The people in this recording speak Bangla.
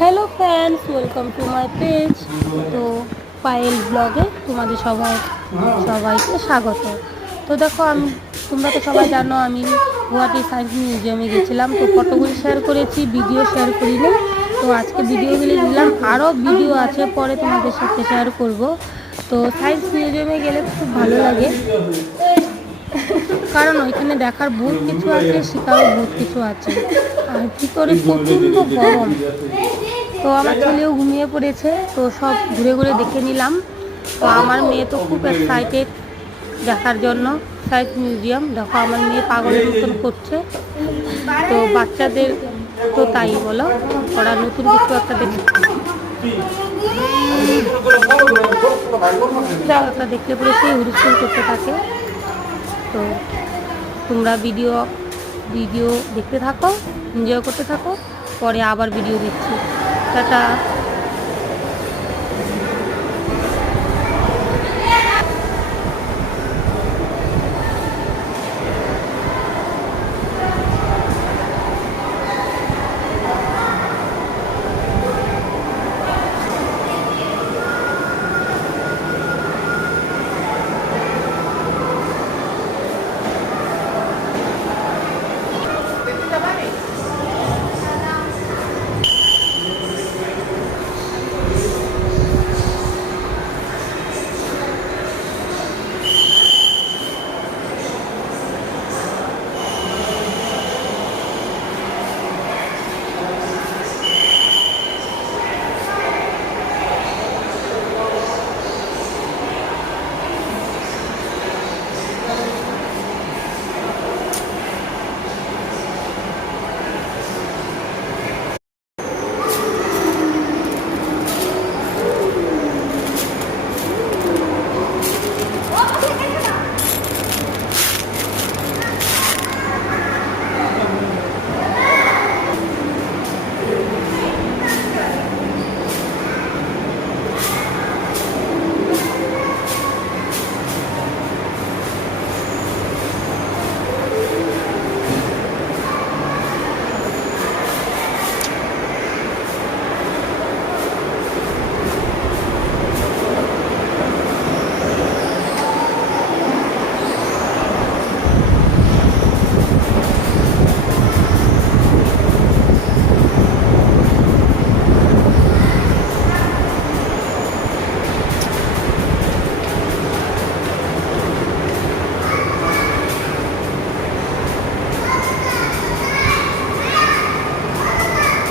Hello friends, welcome to my page. তো পায়েল ব্লগে তোমাদের সবাইকে স্বাগত। তো দেখো, তোমরা তো সবাই জানো আমি গুয়াহাটি সায়েন্স মিউজিয়ামে গেছিলাম। তো ফটোগুলি শেয়ার করেছি, ভিডিও শেয়ার করিনি। তো আজকে ভিডিওগুলি দিলাম, আরও ভিডিও আছে, পরে তোমাদের সাথে শেয়ার করব। তো সায়েন্স মিউজিয়ামে গেলে খুব ভালো লাগে, কারণ ওইখানে দেখার বহুত কিছু আছে, শেখারও বহুত কিছু আছে। আর ভিতরে প্রচণ্ড গরম। তো আমার ছেলেও ঘুমিয়ে পড়েছে, তো সব ঘুরে ঘুরে দেখে নিলাম। তো আমার মেয়ে তো খুব এক্সাইটেড দেখার জন্য সায়েন্স মিউজিয়াম। দেখো, আমার মেয়ে পাগলের মতন করছে। তো বাচ্চাদের তো তাই বলো, ওরা নতুন কিছু একটা দেখতে দেখলে পরে সেই হুড়স্থুল করতে থাকে। তো তোমরা ভিডিও দেখতে থাকো, এনজয় করতে থাকো, পরে আবার ভিডিও দিচ্ছি। টাটা।